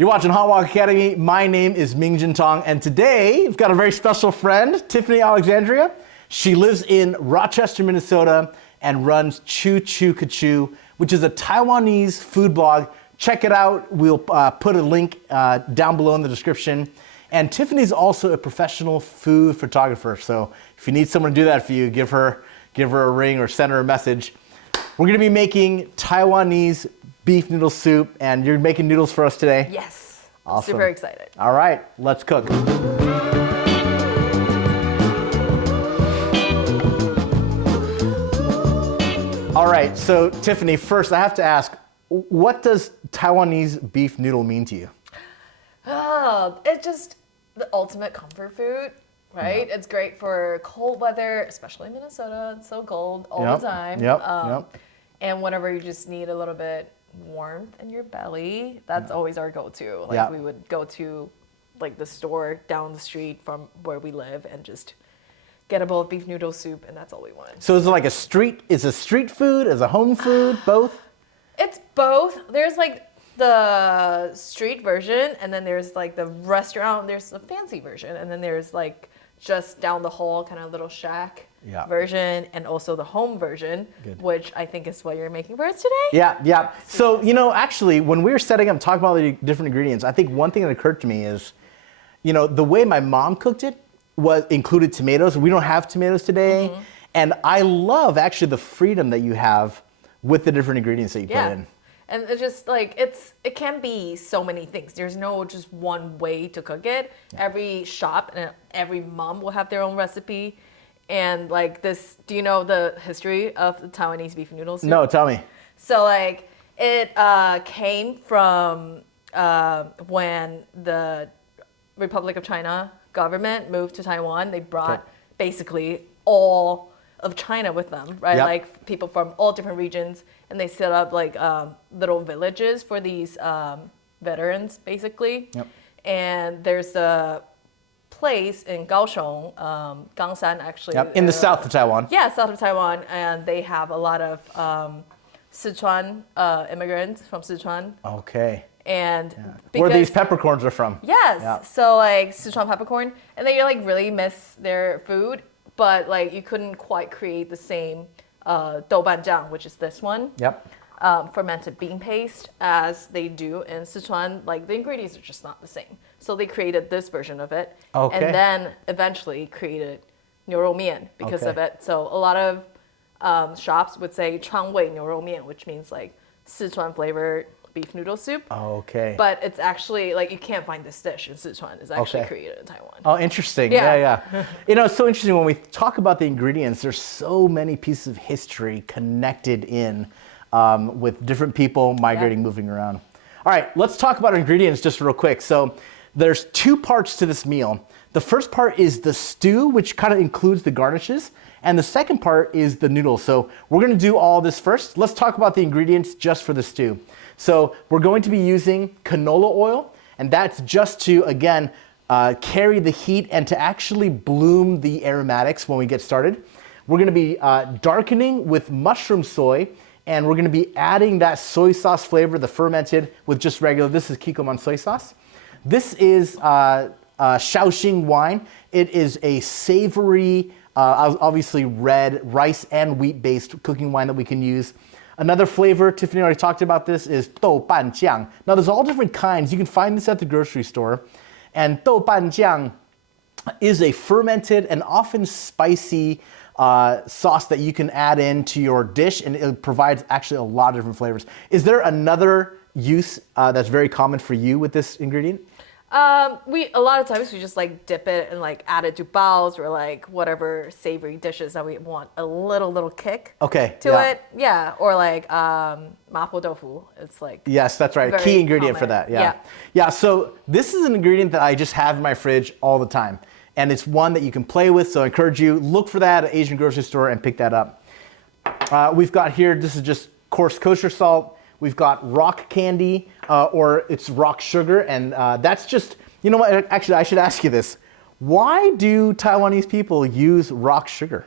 You're watching Hot Walk Academy. My name is Mingjin Tong, and today we've got a very special friend, Tiffany Alexandria. She lives in Rochester, Minnesota, and runs Choo Choo Kachoo, which is a Taiwanese food blog. Check it out. We'll put a link down below in the description. And Tiffany's also a professional food photographer, so if you need someone to do that for you, give her a ring or send her a message. We're gonna be making Taiwanese beef noodle soup, and you're making noodles for us today? Yes. Awesome. Super excited. All right, let's cook. All right, so Tiffany, first I have to ask, what does Taiwanese beef noodle mean to you? Oh, it's just the ultimate comfort food, right? Yeah. It's great for cold weather, especially Minnesota. It's so cold all the time. Yep. And whenever you just need a little bit warmth in your belly, that's always our go-to. Like we would go to like the store down the street from where we live and just get a bowl of beef noodle soup, and that's all we want. So is it like a street food, is a home food, both? It's both. There's like the street version, and then there's like the restaurant, there's the fancy version, and then there's like just down the hall kind of little shack version, and also the home version, which I think is what you're making for us today. Yeah. So, actually, when we were setting up, talking about the different ingredients, I think one thing that occurred to me is, the way my mom cooked it included tomatoes. We don't have tomatoes today. And I love actually the freedom that you have with the different ingredients that you put in. And it's just like, it can be so many things. There's no just one way to cook it. Every shop and every mom will have their own recipe. And like this, do you know the history of the Taiwanese beef noodle soup? No, tell me. So like, it came from when the Republic of China government moved to Taiwan. They brought basically all of China with them, right? Like people from all different regions, and they set up like little villages for these veterans, basically. And there's a place in Kaohsiung, Gangshan actually. In the south of Taiwan. Yeah, south of Taiwan, and they have a lot of Sichuan immigrants from Sichuan. Okay. And where these peppercorns are from. Yes. So like Sichuan peppercorn, and then you like really miss their food, but like you couldn't quite create the same doubanjiang, which is this one. Fermented bean paste as they do in Sichuan. Like the ingredients are just not the same. So they created this version of it, and then eventually created 牛肉面 because of it. So a lot of shops would say 川味牛肉面, which means like Sichuan flavored beef noodle soup. But it's actually like you can't find this dish in Sichuan. It's actually created in Taiwan. Oh, interesting. Yeah. It's so interesting when we talk about the ingredients. There's so many pieces of history connected in with different people migrating, moving around. All right, let's talk about our ingredients just real quick. So there's two parts to this meal. The first part is the stew, which kind of includes the garnishes. And the second part is the noodles. So we're gonna do all this first. Let's talk about the ingredients just for the stew. So we're going to be using canola oil, and that's just to, again, carry the heat and to actually bloom the aromatics when we get started. We're gonna be darkening with mushroom soy, and we're gonna be adding that soy sauce flavor, the fermented, with just regular. This is Kikkoman soy sauce. This is Shaoxing wine. It is a savory, obviously red, rice and wheat-based cooking wine that we can use. Another flavor, Tiffany already talked about this, is doubanjiang. Now there's all different kinds. You can find this at the grocery store. And doubanjiang is a fermented and often spicy sauce that you can add into your dish, and it provides actually a lot of different flavors. Is there another use that's very common for you with this ingredient? A lot of times we just like dip it and like add it to baos or like whatever savory dishes that we want a little kick to it. Yeah. Or like mapo tofu. It's like yes, that's right. Key ingredient for that. Yeah. So this is an ingredient that I just have in my fridge all the time, and it's one that you can play with. So I encourage you, look for that at an Asian grocery store and pick that up. We've got here, this is just coarse kosher salt. We've got rock candy, or it's rock sugar, and that's just, you know what, actually I should ask you this. Why do Taiwanese people use rock sugar?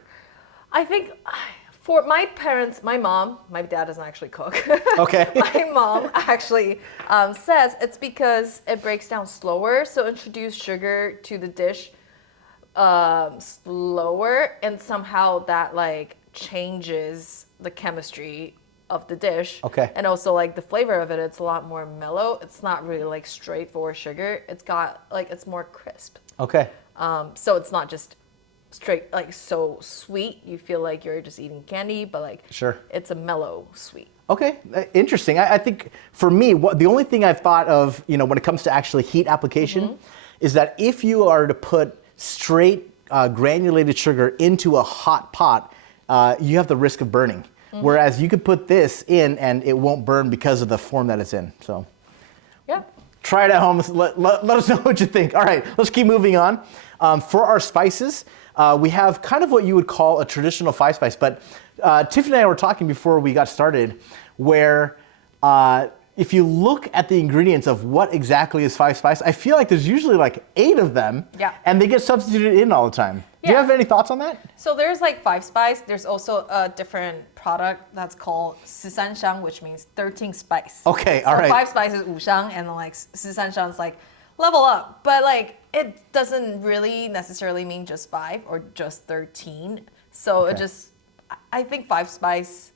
I think For my parents, my mom, my dad doesn't actually cook. Okay. My mom actually says it's because it breaks down slower. So introduce sugar to the dish slower, and somehow that like changes the chemistry of the dish. Okay. And also like the flavor of it, it's a lot more mellow. It's not really like straightforward sugar. It's got like, it's more crisp. Okay. So it's not just straight like so sweet. You feel like you're just eating candy, but like Sure. it's a mellow sweet. Okay, interesting. I think for me, the only thing I've thought of, when it comes to actually heat application, is that if you are to put straight granulated sugar into a hot pot, you have the risk of burning. Whereas you could put this in and it won't burn because of the form that it's in. So Yeah. try it at home. Let us know what you think. All right, let's keep moving on. For our spices, we have kind of what you would call a traditional 5-spice, but Tiffany and I were talking before we got started where if you look at the ingredients of what exactly is 5-spice, I feel like there's usually like 8 of them, Yeah. and they get substituted in all the time. Do you Yeah. have any thoughts on that? So there's like 5-spice. There's also a different product that's called 13香, which means 13 spice. Okay, so all right. 5-spice is 五香, and then like 13香 is like level up. But like it doesn't really necessarily mean just 5 or just 13. So Okay. it just, I think 5-spice,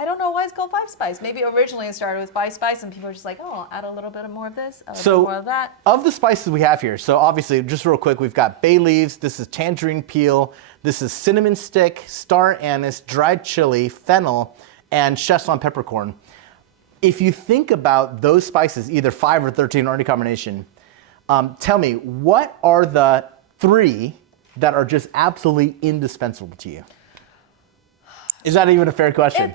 I don't know why it's called 5-spice. Maybe originally it started with 5-spice and people are just like, oh, I'll add a little bit more of this, a little bit more of that. Of the spices we have here, so obviously, just real quick, we've got bay leaves, this is tangerine peel, this is cinnamon stick, star anise, dried chili, fennel, and Szechuan peppercorn. If you think about those spices, either 5 or 13 or any combination, tell me, what are the 3 that are just absolutely indispensable to you? Is that even a fair question?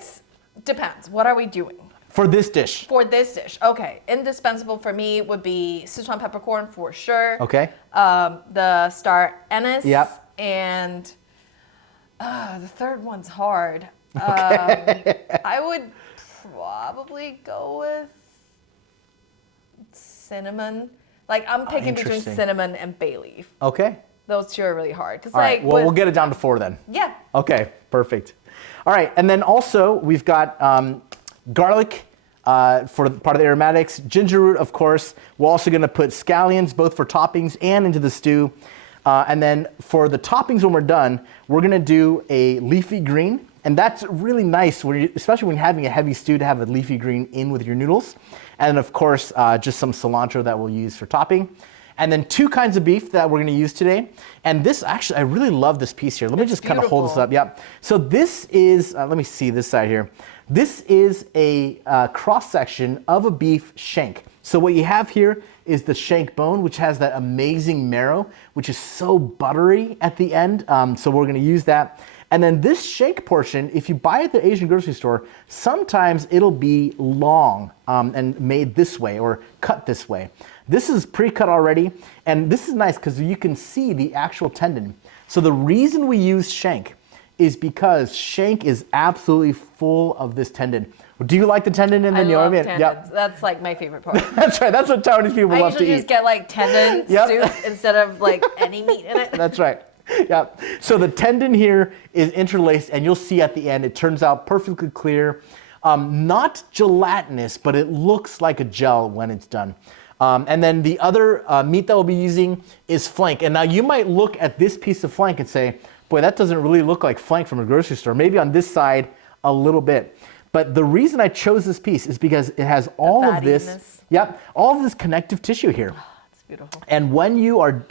It depends. What are we doing? For this dish. For this dish, okay. Indispensable for me would be Sichuan peppercorn for sure. Okay. The star anise. Yep. And the third one's hard. I would probably go with cinnamon. Like I'm picking between Interesting. cinnamon and bay leaf. Okay. Those 2 are really hard. All right. Well, we'll get it down to 4 then. Yeah. Okay, perfect. All right, and then also we've got garlic for part of the aromatics, ginger root, of course. We're also going to put scallions, both for toppings and into the stew. And then for the toppings, when we're done, we're going to do a leafy green. And that's really nice, especially when you're having a heavy stew, to have a leafy green in with your noodles. And of course, just some cilantro that we'll use for topping. And then 2 kinds of beef that we're going to use today. And this actually, I really love this piece here. Let me just kind of hold this up. Yep. So this is, let me see this side here. This is a cross section of a beef shank. So what you have here is the shank bone, which has that amazing marrow, which is so buttery at the end. So we're going to use that. And then this shank portion, if you buy it at the Asian grocery store, sometimes it'll be long and made this way or cut this way. This is pre-cut already, and this is nice because you can see the actual tendon. So the reason we use shank is because shank is absolutely full of this tendon. Do you like the tendon in the I love meat? tendons. Yep. That's like my favorite part. That's right. That's what Taiwanese people I love to usually eat. just get like tendon Yep. soup instead of like any meat in it. That's right. Yeah. So the tendon here is interlaced, and you'll see at the end, it turns out perfectly clear. Not gelatinous, but it looks like a gel when it's done. And then the other meat that we'll be using is flank. And now you might look at this piece of flank and say, boy, that doesn't really look like flank from a grocery store. Maybe on this side, a little bit. But the reason I chose this piece is because it has all of this, all of this connective tissue here. Oh, it's beautiful. And when you're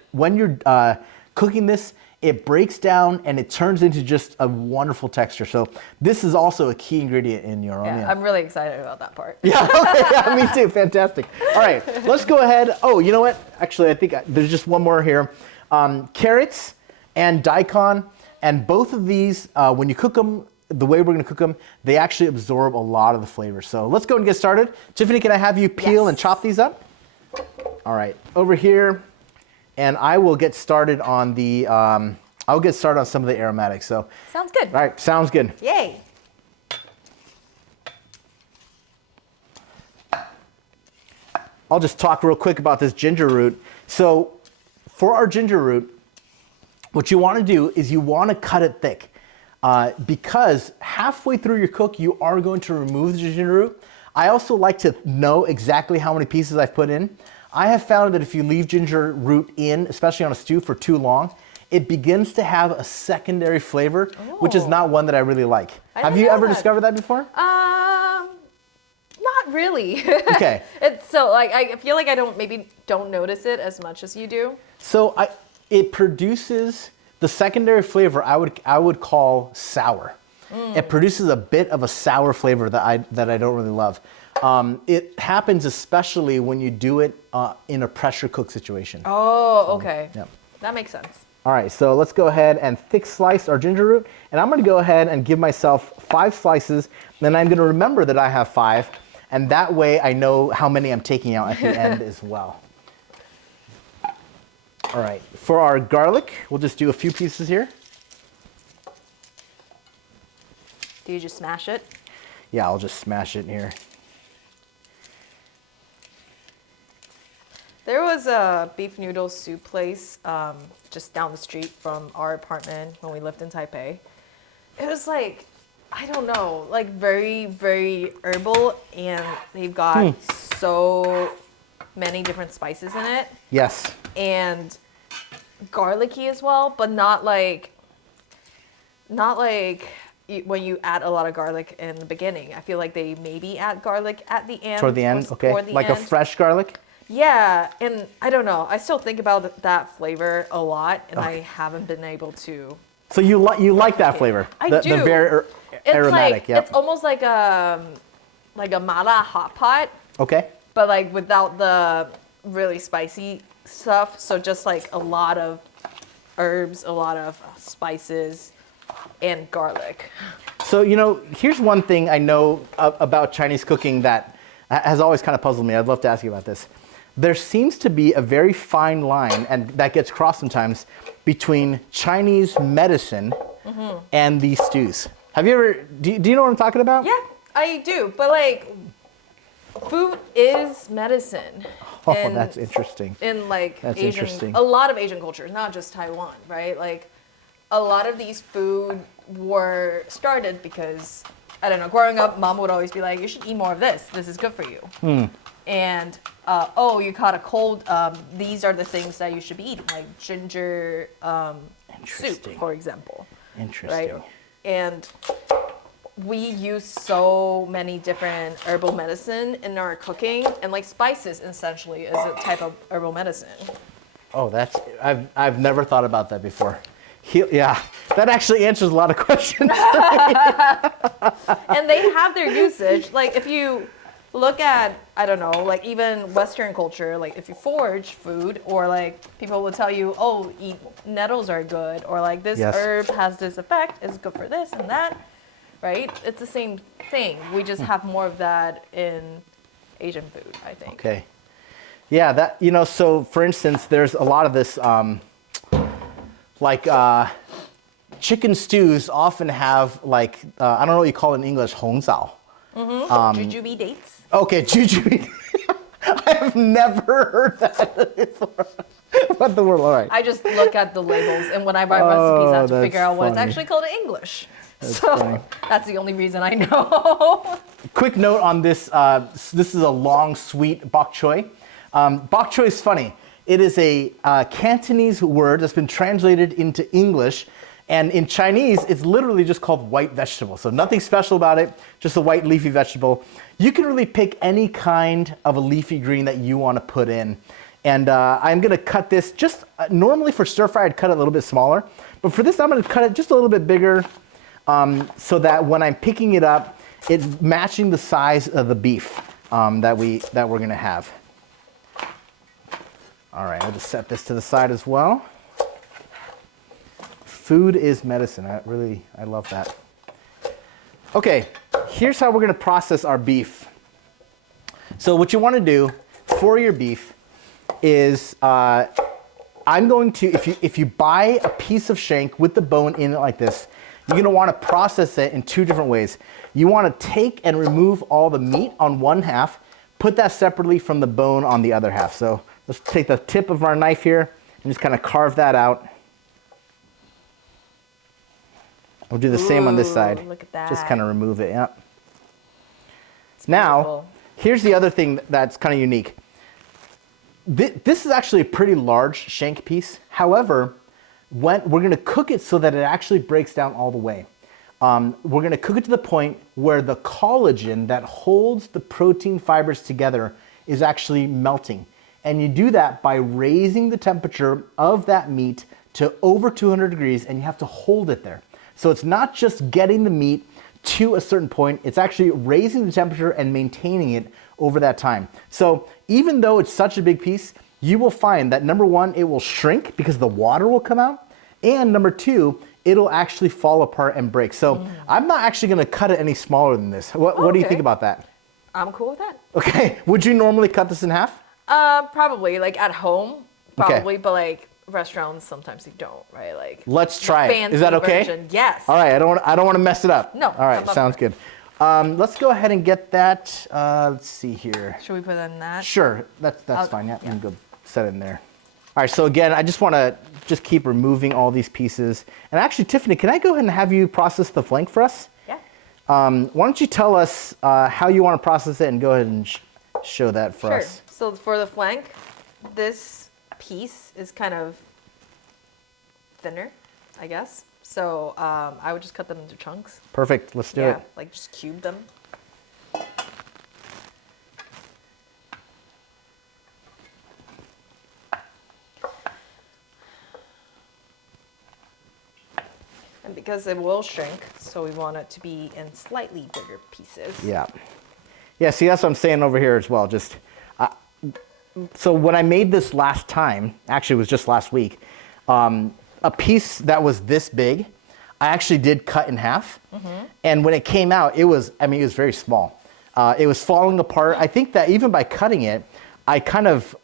cooking this, it breaks down and it turns into just a wonderful texture. So this is also a key ingredient in your Yeah, ramen. I'm really excited about that part. Yeah, okay, yeah, me too. Fantastic. All right, let's go ahead. Oh, you know what? Actually, I think there's just one more here. Carrots and daikon, and both of these, when you cook them, the way we're going to cook them, they actually absorb a lot of the flavor. So let's go and get started. Tiffany, can I have you peel and chop these up? All right, over here, and I will get started on the. I'll get started on some of the aromatics. So. Sounds good. All right, sounds good. Yay. I'll just talk real quick about this ginger root. So for our ginger root, what you want to do is you want to cut it thick. because halfway through your cook, you are going to remove the ginger root. I also like to know exactly how many pieces I've put in. I have found that if you leave ginger root in, especially on a stew for too long, it begins to have a secondary flavor, which is not one that I really like. Have you ever discovered that before? Not really. Okay. It's so like I feel like I don't notice it as much as you do. So it produces the secondary flavor I would call sour. It produces a bit of a sour flavor that I don't really love. It happens especially when you do it in a pressure cook situation. Oh, okay. Yep. That makes sense. All right, so let's go ahead and thick slice our ginger root. And I'm gonna go ahead and give myself 5 slices. Then I'm gonna remember that I have 5. And that way I know how many I'm taking out at the end as well. All right, for our garlic, we'll just do a few pieces here. Do you just smash it? Yeah, I'll just smash it here. There was a beef noodle soup place just down the street from our apartment when we lived in Taipei. It was like, I don't know, like very, very herbal, and they've got so many different spices in it. Yes. And garlicky as well, but not like when you add a lot of garlic in the beginning. I feel like they maybe add garlic at the end. Toward the end, okay. Like a fresh garlic? Yeah, and I don't know. I still think about that flavor a lot, and I haven't been able to. So you like that flavor? I The do. very aromatic, yeah. It's almost like a mala hot pot. Okay. But like without the really spicy stuff. So just like a lot of herbs, a lot of spices, and garlic. So, here's one thing I know about Chinese cooking that has always kind of puzzled me. I'd love to ask you about this. There seems to be a very fine line, and that gets crossed sometimes, between Chinese medicine and these stews. Have you ever, do you know what I'm talking about? Yeah, I do. But like, food is medicine. Oh, that's interesting. In like that's Asian, interesting. a lot of Asian cultures, not just Taiwan, right? Like, a lot of these food were started because, I don't know, growing up, mom would always be like, you should eat more of this. This is good for you. And, you caught a cold. These are the things that you should be eating, like ginger soup, for example. Interesting. Right? And we use so many different herbal medicine in our cooking, and like spices essentially is a type of herbal medicine. Oh, I've never thought about that before. Yeah, that actually answers a lot of questions. And they have their usage. Like if you look at, I don't know, like even Western culture, like if you forage food, or like people will tell you, oh, eat nettles are good, or like this herb has this effect, it's good for this and that, right? It's the same thing. We just have more of that in Asian food, I think. Okay. Yeah, that, so for instance, there's a lot of this, chicken stews often have like, I don't know what you call it in English, 红枣. Jujube dates. Okay, jujube. I have never heard that before. What the world? All right. I just look at the labels, and when I buy recipes, I have to figure out what it's actually called in English. That's the only reason I know. Quick note on this. This is a long, sweet bok choy. Bok choy is funny. It is a Cantonese word that's been translated into English. And in Chinese, it's literally just called white vegetable. So nothing special about it, just a white leafy vegetable. You can really pick any kind of a leafy green that you want to put in. And I'm going to cut this just, normally for stir fry, I'd cut it a little bit smaller. But for this, I'm going to cut it just a little bit bigger so that when I'm picking it up, it's matching the size of the beef that we're going to have. All right, I'll just set this to the side as well. Food is medicine. I love that. Okay, here's how we're going to process our beef. So what you want to do for your beef is I'm going to, if you buy a piece of shank with the bone in it like this, you're going to want to process it in 2 different ways. You want to take and remove all the meat on one half, put that separately from the bone on the other half. So let's take the tip of our knife here and just kind of carve that out. We'll do the same on this side. Look at that. Just kind of remove it, yeah. It's Now, beautiful. here's the other thing that's kind of unique. This is actually a pretty large shank piece. However, we're going to cook it so that it actually breaks down all the way. We're going to cook it to the point where the collagen that holds the protein fibers together is actually melting. And you do that by raising the temperature of that meat to over 200 degrees, and you have to hold it there. So it's not just getting the meat to a certain point, it's actually raising the temperature and maintaining it over that time. So even though it's such a big piece, you will find that number one, it will shrink because the water will come out, and number two, it'll actually fall apart and break. So I'm not actually gonna cut it any smaller than this. What do you think about that? I'm cool with that. Okay, would you normally cut this in half? Probably, like at home, probably, but like restaurants, sometimes you don't, right? Like Let's try it. fancy Is that okay? version. Yes. All right, I don't want to mess it up. No, All right, I'm sounds good. Let's go ahead and get that. Let's see here. Should we put it in that? Sure, that's fine. Yeah, you can go set it in there. All right, so again, I just want to just keep removing all these pieces. And actually, Tiffany, can I go ahead and have you process the flank for us? Yeah. Why don't you tell us how you want to process it and go ahead and show that for us. So for the flank, this piece is kind of thinner, I guess. So I would just cut them into chunks. Perfect, let's do it. Like just cube them. And because it will shrink, so we want it to be in slightly bigger pieces. Yeah. Yeah, see, that's what I'm saying over here as well. Just so when I made this last time, actually it was just last week, a piece that was this big, I actually did cut in half. And when it came out, it was very small. It was falling apart. I think that even by cutting it, I kind of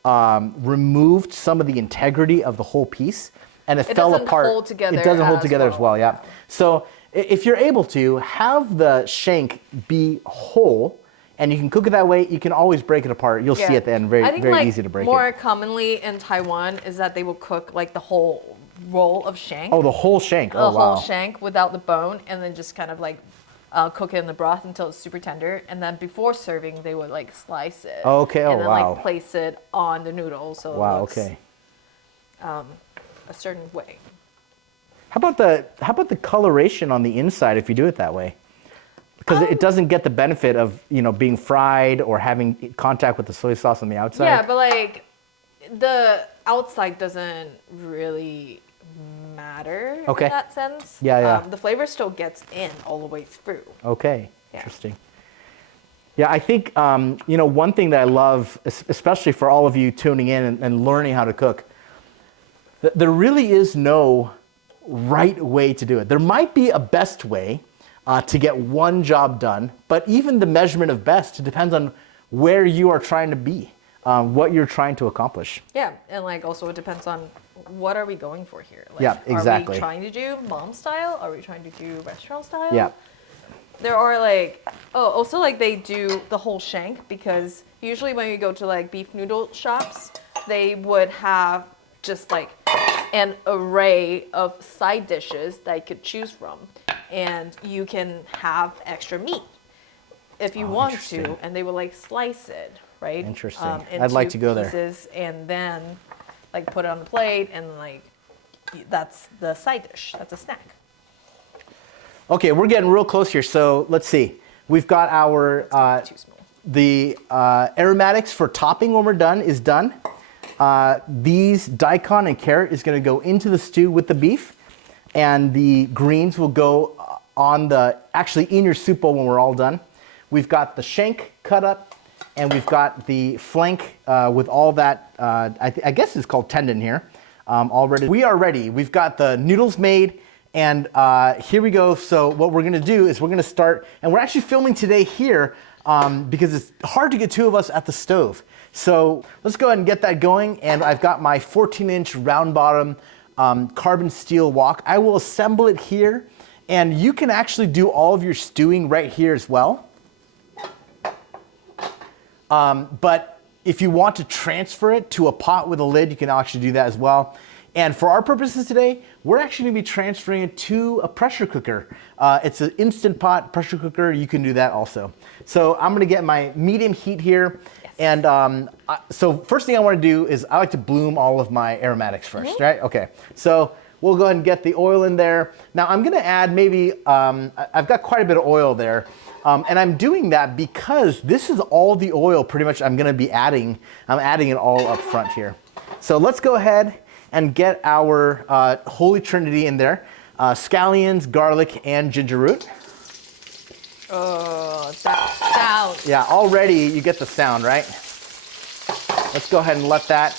removed some of the integrity of the whole piece, and it fell apart. Hold together it doesn't hold together as well, yeah. So if you're able to, have the shank be whole, and you can cook it that way, you can always break it apart. You'll see at the end, very easy to break more it. commonly in Taiwan is that they will cook like the whole roll of shank. Oh, the whole shank. The Oh, wow. whole shank without the bone, and then just kind of like cook it in the broth until it's super tender. And then before serving, they would like slice it. Okay, oh, and then wow. like place it on the noodle so it Wow, looks okay. a certain way. How about the coloration on the inside if you do it that way? Because it doesn't get the benefit of, being fried or having contact with the soy sauce on the outside. Yeah, but like the outside doesn't really matter in that sense. Yeah. The flavor still gets in all the way through. Okay, Yeah. interesting. Yeah, I think, one thing that I love, especially for all of you tuning in and learning how to cook, there really is no right way to do it. There might be a best way to get one job done, but even the measurement of best depends on where you are trying to be, what you're trying to accomplish. Yeah, and like also it depends on what are we going for here. Like, Yeah, exactly. Are we trying to do mom style? Are we trying to do restaurant style? Yeah. There are like, also like they do the whole shank, because usually when you go to like beef noodle shops, they would have just like an array of side dishes that you could choose from, and you can have extra meat if you want to, and they will like slice it, right? Interesting. Into I'd like to go there. pieces, and then like put it on the plate, and like that's the side dish. That's a snack. Okay, we're getting real close here. So let's see. We've got our Too small. the aromatics for topping when we're done is done. These daikon and carrot is going to go into the stew with the beef, and the greens will go on actually in your soup bowl when we're all done. We've got the shank cut up, and we've got the flank with all that, I guess it's called tendon here, all ready. We are ready. We've got the noodles made, and here we go. So what we're gonna do is we're gonna start, and we're actually filming today here because it's hard to get two of us at the stove. So let's go ahead and get that going, and I've got my 14-inch round bottom carbon steel wok. I will assemble it here, and you can actually do all of your stewing right here as well. But if you want to transfer it to a pot with a lid, you can actually do that as well. And for our purposes today, we're actually gonna be transferring it to a pressure cooker. It's an Instant Pot pressure cooker. You can do that also. So I'm gonna get my medium heat here. Yes. And so first thing I wanna do is I like to bloom all of my aromatics first, right? Okay, so we'll go ahead and get the oil in there. Now I'm gonna add maybe, I've got quite a bit of oil there. And I'm doing that because this is all the oil pretty much I'm gonna be adding. I'm adding it all up front here. So let's go ahead and get our Holy Trinity in there. Scallions, garlic, and ginger root. Oh, that sound. Yeah, already you get the sound, right? Let's go ahead and let that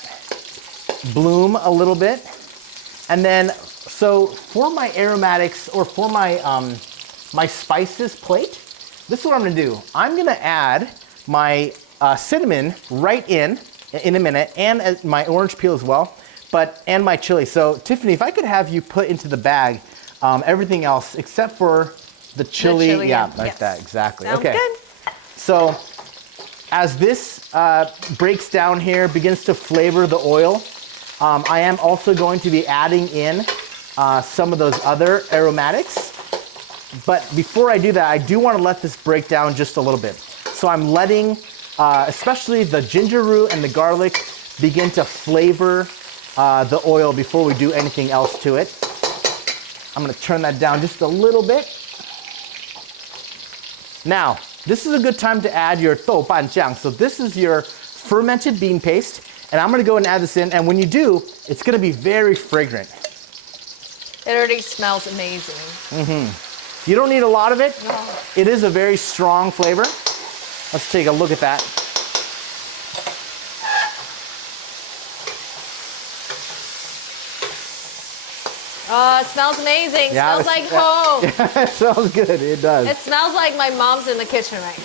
bloom a little bit. And then, so for my aromatics or for my, my spices plate, this is what I'm gonna do. I'm gonna add my cinnamon right in a minute, and my orange peel as well. And my chili. So Tiffany, if I could have you put into the bag everything else except for the chili. Yeah, like that, exactly. Sounds okay. Good. So as this breaks down here, begins to flavor the oil, I am also going to be adding in some of those other aromatics. But before I do that, I do want to let this break down just a little bit. So I'm letting, especially the ginger root and the garlic, begin to flavor the oil before we do anything else to it. I'm gonna turn that down just a little bit. Now, this is a good time to add your doubanjiang. So this is your fermented bean paste, and I'm gonna go and add this in, and when you do, it's gonna be very fragrant. It already smells amazing. You don't need a lot of it. No. It is a very strong flavor. Let's take a look at that. Oh, it smells amazing. Yeah, Smells like home. Yeah, it smells good. It does. It smells like my mom's in the kitchen right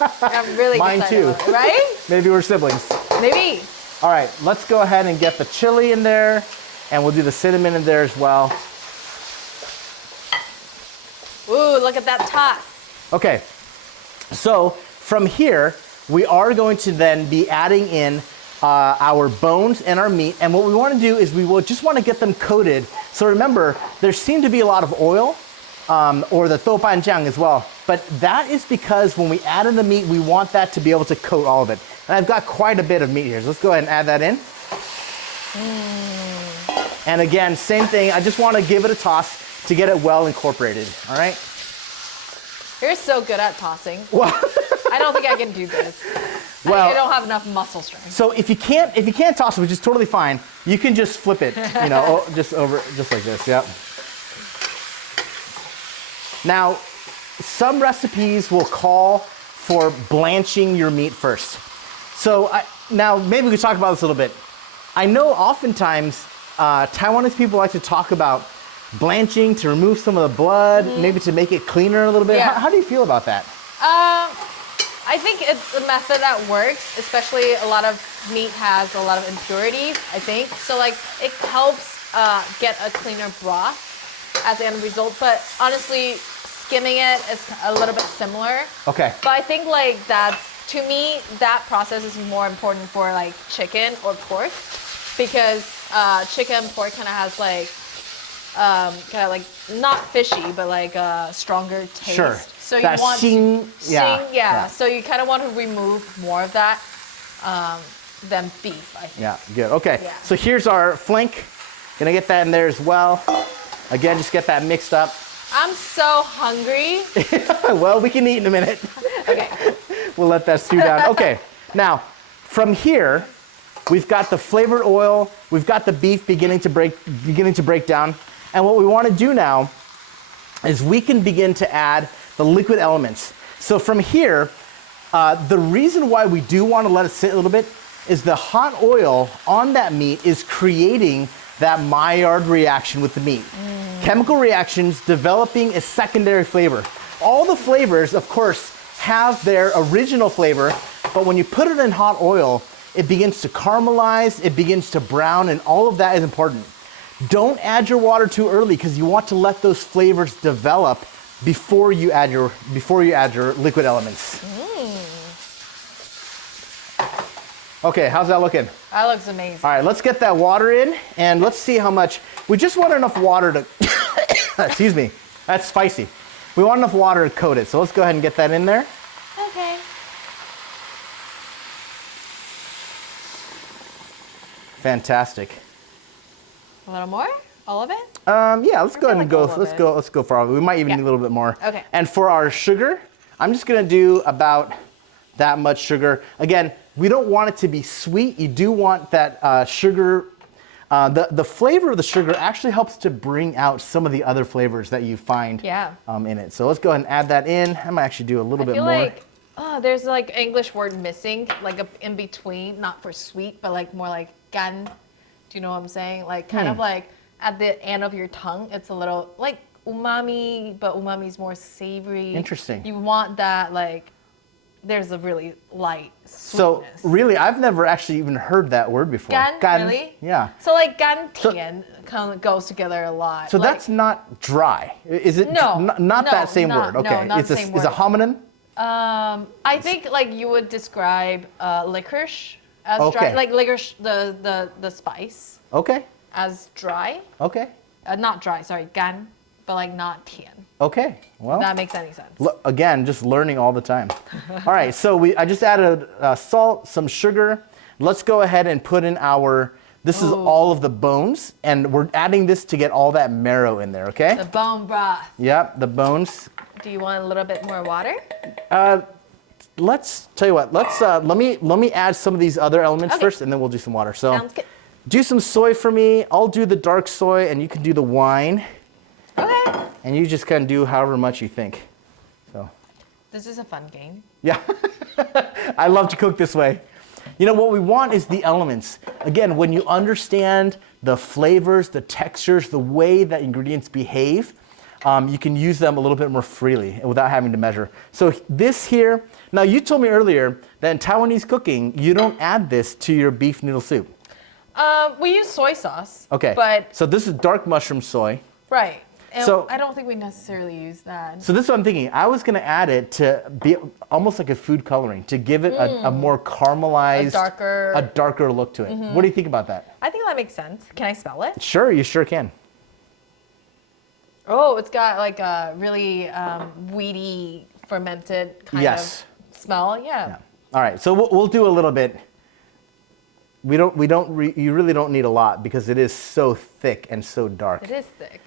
now. I'm really Mine excited too. about it, right? Maybe we're siblings. Maybe. All right, let's go ahead and get the chili in there, and we'll do the cinnamon in there as well. Ooh, look at that toss. Okay, so from here, we are going to then be adding in our bones and our meat, and what we want to do is we will just want to get them coated. So remember, there seemed to be a lot of oil, or the doubanjiang as well, but that is because when we add in the meat, we want that to be able to coat all of it. And I've got quite a bit of meat here, so let's go ahead and add that in. And again, same thing, I just want to give it a toss to get it well incorporated, all right? You're so good at tossing. Well, I don't think I can do this. well, I don't have enough muscle strength. so if you can't toss it, which is totally fine, you can just flip it, you know, just like this, yep. Now, some recipes will call for blanching your meat first. So now maybe we could talk about this a little bit. I know oftentimes Taiwanese people like to talk about blanching to remove some of the blood, maybe to make it cleaner a little bit. Yeah. How do you feel about that? I think it's a method that works, especially a lot of meat has a lot of impurities, I think. So like it helps get a cleaner broth as the end result. But honestly, skimming it is a little bit similar. Okay. But I think like that, to me, that process is more important for like chicken or pork, because chicken and pork kind of has like, kind of like not fishy, but like a stronger taste. Sure. So that you want shing, yeah. So you kind of want to remove more of that than beef, I think. Yeah, good. Okay. Yeah. So here's our flank. Gonna get that in there as well. Again, just get that mixed up. I'm so hungry. Well, we can eat in a minute. Okay. We'll let that stew down. Okay. Now, from here, we've got the flavored oil. We've got the beef beginning to break down. And what we want to do now is we can begin to add the liquid elements. So from here, the reason why we do want to let it sit a little bit is the hot oil on that meat is creating that Maillard reaction with the meat. Chemical reactions developing a secondary flavor. All the flavors, of course, have their original flavor, but when you put it in hot oil, it begins to caramelize, it begins to brown, and all of that is important. Don't add your water too early because you want to let those flavors develop before you add your liquid elements. Okay, how's that looking? That looks amazing. All right, let's get that water in and let's see how much. We just want enough water to, excuse me, that's spicy. We want enough water to coat it. So let's go ahead and get that in there. Okay. Fantastic. A little more? All of it? Yeah, let's go ahead and like let's go for all of it. We might even need a little bit more. Okay. And for our sugar, I'm just gonna do about that much sugar. Again, we don't want it to be sweet. You do want that sugar. The flavor of the sugar actually helps to bring out some of the other flavors that you find in it. So let's go ahead and add that in. I might actually do a little bit more. Like, there's like an English word missing, like a in between, not for sweet, but like more like gan. Do you know what I'm saying? Like kind of like at the end of your tongue, it's a little like umami, but umami is more savory. Interesting. You want that like, there's a really light sweetness. So really, I've never actually even heard that word before. Gan, really? Yeah. So like gan tian kind of goes together a lot. So like, that's not dry. Is it? No. Not that same word. Okay. No, not It's the same word. Is a homonym? I think like you would describe licorice as dry, Okay. like licorice, the spice Okay. as dry. Okay. Not dry, sorry, gan, but like not tian. Okay. Well. If that makes any sense. Again, just learning all the time. All right, so I just added salt, some sugar. Let's go ahead and put in this is all of the bones, and we're adding this to get all that marrow in there, okay? The bone broth. Yep, the bones. Do you want a little bit more water? Let's tell you what, let me add some of these other elements first, and then we'll do some water. So Sounds good. do some soy for me. I'll do the dark soy, and you can do the wine. Okay. And you just kind of do however much you think. So. This is a fun game. Yeah, I love to cook this way. You know, what we want is the elements. Again, when you understand the flavors, the textures, the way that ingredients behave, you can use them a little bit more freely without having to measure. So this here, now you told me earlier that in Taiwanese cooking, you don't add this to your beef noodle soup. We use soy sauce. Okay, But, so this is dark mushroom soy. right. And So- I don't think we necessarily use that. So this is what I'm thinking. I was gonna add it to be almost like a food coloring, to give it a more caramelized, A a darker look to it. What do you think about that? I think that makes sense. Can I smell it? Sure, you sure can. Oh, it's got like a really weedy, fermented kind of smell. Yeah. All right, so we'll do a little bit. You really don't need a lot because it is so thick and so dark. It is thick.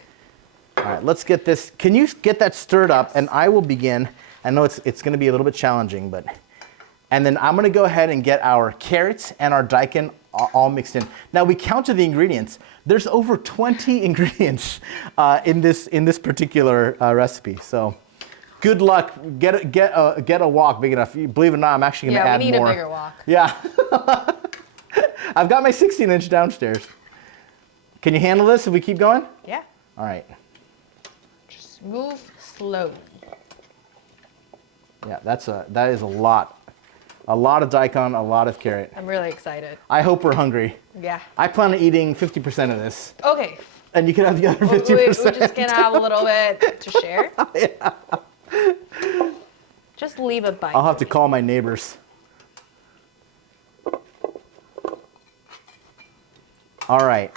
All right, let's get this. Can you get that stirred up? And I will begin. I know it's going to be a little bit challenging, and then I'm going to go ahead and get our carrots and our daikon all mixed in. Now we counted the ingredients. There's over 20 ingredients in this particular recipe. So good luck. Get a wok big enough. Believe it or not, I'm actually going to add more. Yeah, we need a bigger wok. Yeah. I've got my 16-inch downstairs. Can you handle this if we keep going? Yeah. All right. Just move slowly. Yeah, that is a lot. A lot of daikon, a lot of carrot. I'm really excited. I hope we're hungry. Yeah. I plan on eating 50% of this. Okay. And you can have the other 50%. We're just gonna have a little bit to share. Yeah. Just leave a bite. I'll have to call my neighbors. All right.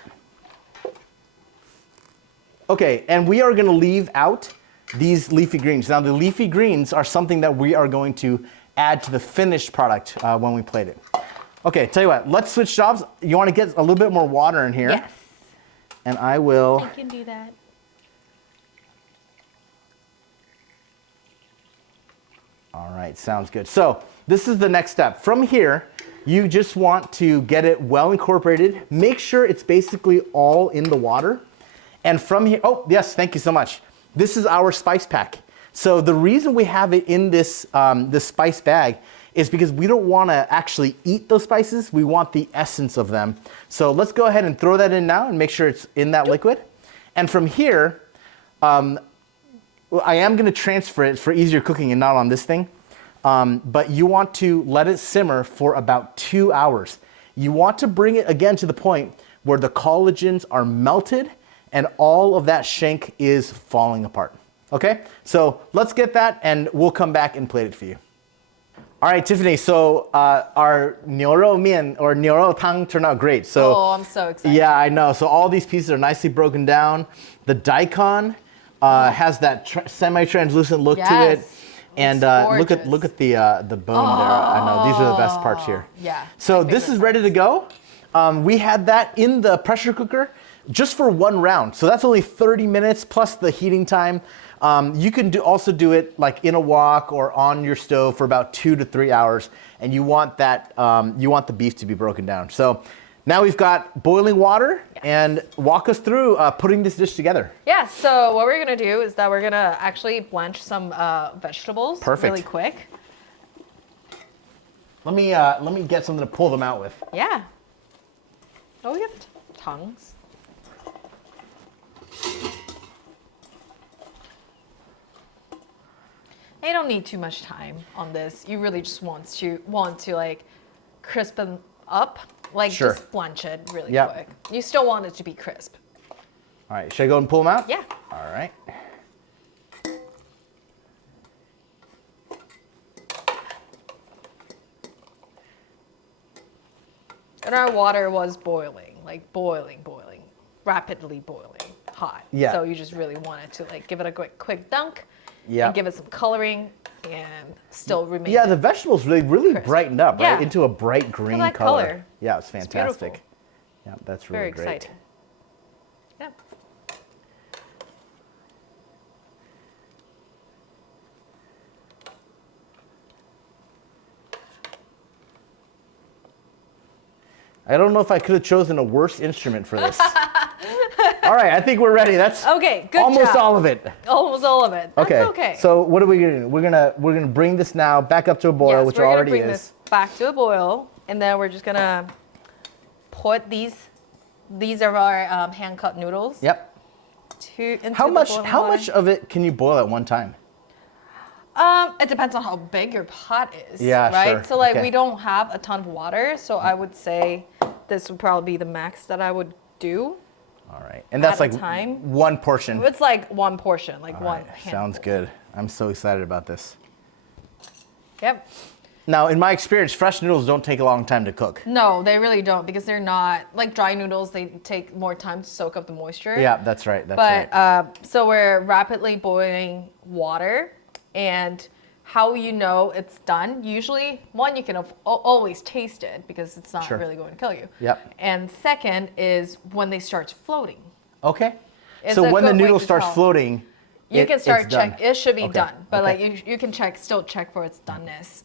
Okay, and we are gonna leave out these leafy greens. Now the leafy greens are something that we are going to add to the finished product when we plate it. Okay, tell you what, let's switch jobs. You wanna get a little bit more water in here? Yes. And I will. I can do that. All right, sounds good. So this is the next step. From here, you just want to get it well incorporated. Make sure it's basically all in the water. And from here, oh yes, thank you so much. This is our spice pack. So the reason we have it in this, this spice bag is because we don't want to actually eat those spices. We want the essence of them. So let's go ahead and throw that in now and make sure it's in that liquid. And from here, I am going to transfer it for easier cooking and not on this thing. But you want to let it simmer for about 2 hours. You want to bring it again to the point where the collagens are melted and all of that shank is falling apart. Okay, so let's get that and we'll come back and plate it for you. All right, Tiffany. So our 牛肉面 or 牛肉汤 turned out great. So Oh, I'm so excited. yeah, I know. So all these pieces are nicely broken down. The daikon has that semi-translucent look to it. Yes. And look at the bone there. I know these are the best parts here. Yeah. So this is ready to go. We had that in the pressure cooker just for one round. So that's only 30 minutes plus the heating time. You can also do it like in a wok or on your stove for about 2 to 3 hours, and you want that you want the beef to be broken down. So now we've got boiling water, and walk us through putting this dish together. Yeah. So what we're gonna do is that we're gonna actually blanch some vegetables really quick. Let me get something to pull them out with. Yeah. Oh, we have tongs. You don't need too much time on this. You really just want to like crispen up, like just blanch it really quick. You still want it to be crisp. All right, should I go and pull them out? Yeah. All right. And our water was boiling, like boiling, rapidly boiling, hot. Yeah. So you just really wanted to like give it a quick dunk. Yeah. And give it some coloring and still remain. Yeah, the vegetables really crisp. brightened up, right? Yeah. Into a bright green that color. Yeah, it's It's fantastic. beautiful. Yeah, that's really Very great. exciting. Yeah. I don't know if I could have chosen a worse instrument for this. All right, I think we're ready. That's Okay, good almost job. all of it. Almost all of it. That's okay. So what are we gonna do? We're gonna bring this now back up to a boil, Yes, which we're gonna already bring is. this back to a boil, and then we're just gonna put these are our hand cut noodles. Yep. Into How the much boiling how water. much of it can you boil at one time? It depends on how big your pot is. Yeah, right? sure. So like Okay. we don't have a ton of water, so I would say this would probably be the max that I would do. All right. And that's At a like time? one portion. It's like one portion, like All one right, handful. sounds good. I'm so excited about this. Yep. Now, in my experience, fresh noodles don't take a long time to cook. No, they really don't because they're not like dry noodles. They take more time to soak up the moisture. Yeah, that's right. That's But right. so we're rapidly boiling water, and how you know it's done? Usually, one, you can always taste it because it's not Sure. really going to kill you. Yep. And second is when they start floating. Okay. It's So a when the good way noodle to starts tell. floating, You can start it's done. check. It should be Okay. done, but Okay. like you can still check for its doneness,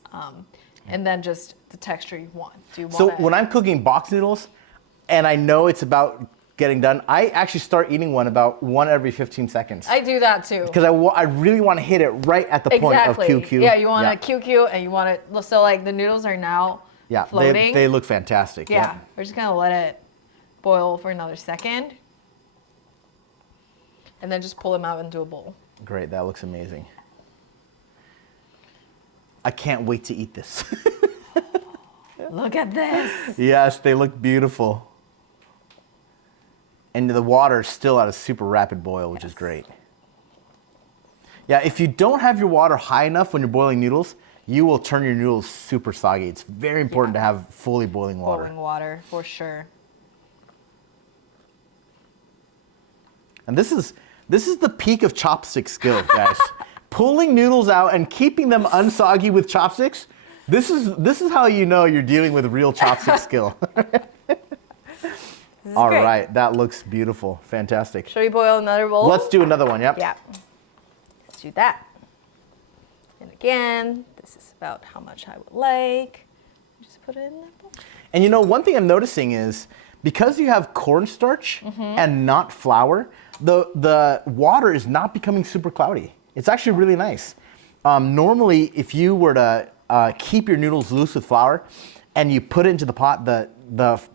and then just the texture you want. Do you want So it? when I'm cooking box noodles, and I know it's about getting done, I actually start eating about one every 15 seconds. I do that too. Because I really want to hit it right at the point of QQ. Yeah, you want a QQ, and you want it. So like the noodles are now floating. They look fantastic. Yeah, we're just gonna let it boil for another second, and then just pull them out into a bowl. Great, that looks amazing. I can't wait to eat this. Look at this. Yes, they look beautiful. And the water is still at a super rapid boil, which is great. Yeah, if you don't have your water high enough when you're boiling noodles, you will turn your noodles super soggy. It's very important to have fully boiling water. Boiling water, for sure. And this is the peak of chopstick skill, guys. Pulling noodles out and keeping them unsoggy with chopsticks. This is how you know you're dealing with real chopstick skill. All great. right, that looks beautiful. Fantastic. Should we boil another bowl? Let's do another one, yep. Yeah. Let's do that. And again, this is about how much I would like. Just put it in that bowl. And you know, one thing I'm noticing is because you have cornstarch and not flour, the water is not becoming super cloudy. It's actually really nice. Normally, if you were to keep your noodles loose with flour and you put it into the pot, the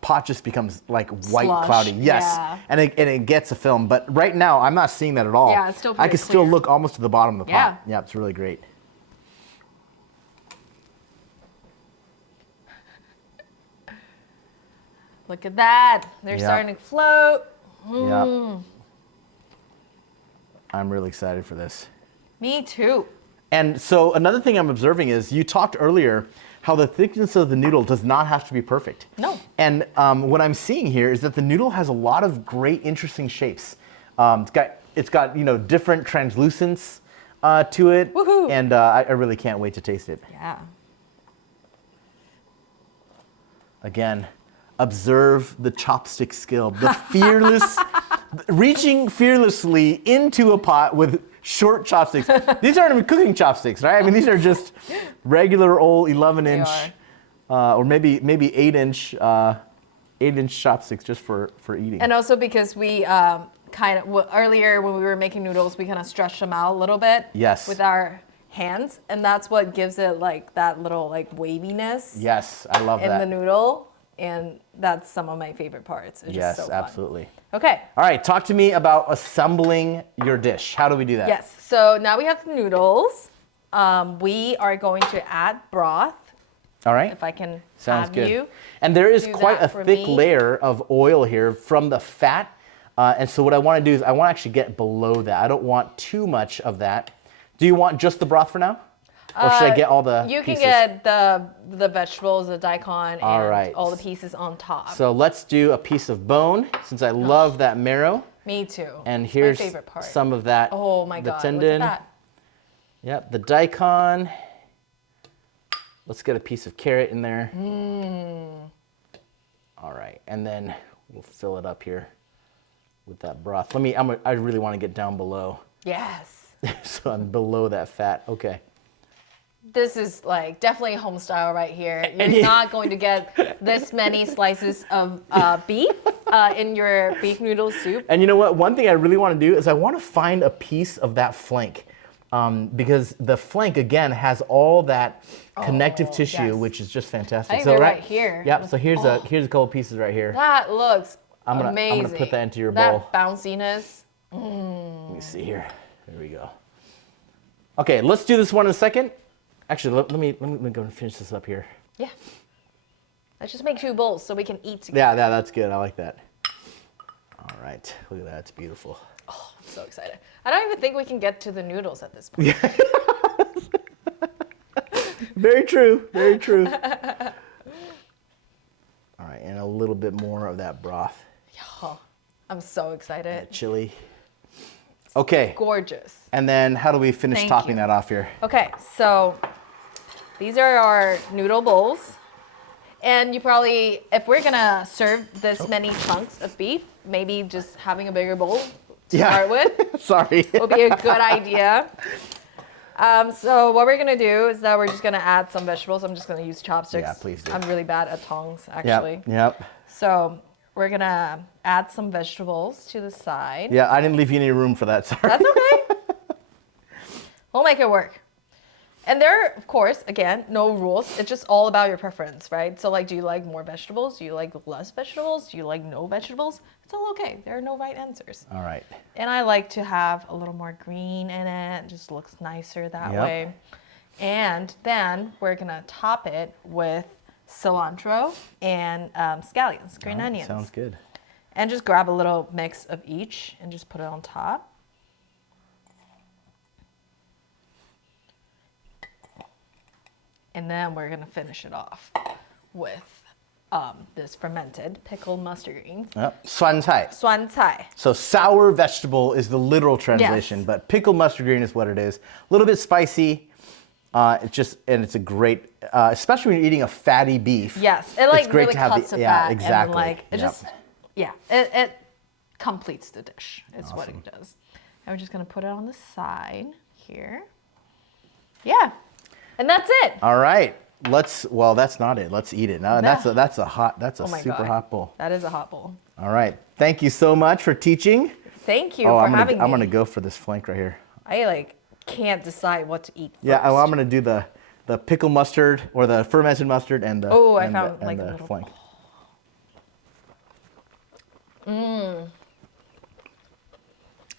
pot just becomes like white, Slush, cloudy. Yes, yeah. and it gets a film. But right now, I'm not seeing that at all. Yeah, it's still I pretty can still clear. look almost to the bottom of the Yeah. pot. Yeah, it's really great. Look at that. They're Yeah. starting to float. Yeah. I'm really excited for this. Me too. And so another thing I'm observing is you talked earlier how the thickness of the noodle does not have to be perfect. No. And what I'm seeing here is that the noodle has a lot of great, interesting shapes. It's got different translucence to it. Woohoo. And I really can't wait to taste it. Yeah. Again, observe the chopstick skill, the fearless, reaching fearlessly into a pot with short chopsticks. These aren't even cooking chopsticks, right? I mean, these are just regular old 11-inch, or maybe 8-inch, 8-inch chopsticks just for eating. And also because we earlier when we were making noodles, we kind of stretched them out a little bit. Yes. With our hands, and that's what gives it like that little like waviness. Yes, I love that. In the noodle, and that's some of my favorite parts. It's yes, just so fun. absolutely. Okay. All right, talk to me about assembling your dish. How do we do that? Yes, so now we have the noodles. We are going to add broth. All right. If I can Sounds have good. you. And there is do quite that a for thick me. layer of oil here from the fat. And so what I want to do is I want to actually get below that. I don't want too much of that. Do you want just the broth for now? Or should I get all the You pieces? can get the vegetables, the daikon, and All right. all the pieces on top. So let's do a piece of bone, since I love that marrow. Me too. And here's my favorite part. some of that. Oh my god! tendon. Look at that. Yep, the daikon. Let's get a piece of carrot in there. All right, and then we'll fill it up here with that broth. I really want to get down below. Yes. So I'm below that fat. Okay. This is like definitely home style right here. You're not going to get this many slices of beef in your beef noodle soup. And you know what? One thing I really want to do is I want to find a piece of that flank. Because the flank, again, has all that connective tissue, yes. which is just fantastic. I think they're right here. Yep, so here's a couple pieces right here. That looks amazing. I'm gonna put that into your bowl. That bounciness. Let me see here. There we go. Okay, let's do this one in a second. Actually, let me go and finish this up here. Yeah. Let's just make 2 bowls so we can eat together. Yeah, that's good. I like that. All right, look at that. It's beautiful. Oh, I'm so excited. I don't even think we can get to the noodles at this point. Very true. Very true. All right, and a little bit more of that broth. Oh, I'm so excited. That chili. Okay. Gorgeous. And then how do we finish Thank topping you. that off here? Okay, so these are our noodle bowls. And you probably, if we're gonna serve this many chunks of beef, maybe just having a bigger bowl to start with Sorry. will be a good idea. So what we're gonna do is that we're just gonna add some vegetables. I'm just gonna use chopsticks. Yeah, please do. I'm really bad at tongs, actually. Yep. So we're gonna add some vegetables to the side. Yeah, I didn't leave you any room for that. Sorry. That's okay. We'll make it work. And there, of course, again, no rules. It's just all about your preference, right? So like, do you like more vegetables? Do you like less vegetables? Do you like no vegetables? It's all okay. There are no right answers. All right. And I like to have a little more green in it. It just looks nicer that way. And then we're gonna top it with cilantro and scallions, green onions. Sounds good. And just grab a little mix of each and just put it on top. And then we're gonna finish it off with this fermented pickled mustard greens. Yep. 酸菜. Suan cai. So sour vegetable is the literal translation, Yes. but pickled mustard green is what it is. A little bit spicy. It's a great, especially when you're eating a fatty beef. Yes, it like it's great really to have cuts the, the yeah, fat exactly. and like it Yep. just it completes the dish. It's what it does. And we're just gonna put it on the side here. Yeah, and that's it. All right. Well, that's not it. Let's eat it. Now, No. that's a Oh my super God. hot bowl. That is a hot bowl. All right. Thank you so much for teaching. Thank you Oh, for I'm having me. gonna go for this flank right here. I like can't decide what to eat first. Yeah, well, I'm gonna do the pickle mustard or the fermented mustard and the I and found the, like and a the little- flank.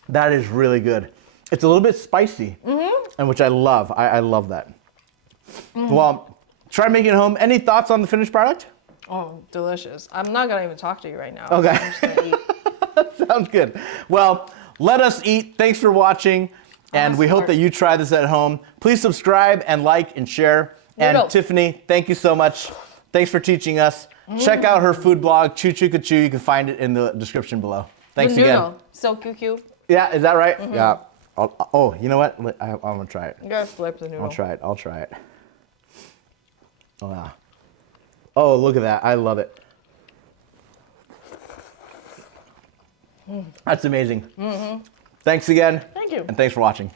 That is really good. It's a little bit spicy, and which I love. I love that. Well, try making it home. Any thoughts on the finished product? Oh, delicious. I'm not gonna even talk to you right now. Okay. I'm just gonna eat. Sounds good. Well, let us eat. Thanks for watching. And we hope that you try this at home. Please subscribe and like and share. And Noodle. Tiffany, thank you so much. Thanks for teaching us. Check out her food blog, Choo Choo Ka Choo. You can find it in the description below. Thanks again. Noodle. So cute. Yeah, is that right? Yeah. Oh, you know what? I'm gonna try it. You gotta flip the noodle. I'll try it. Oh, yeah. Oh, look at that. I love it. That's amazing. Thanks again. Thank you. And thanks for watching.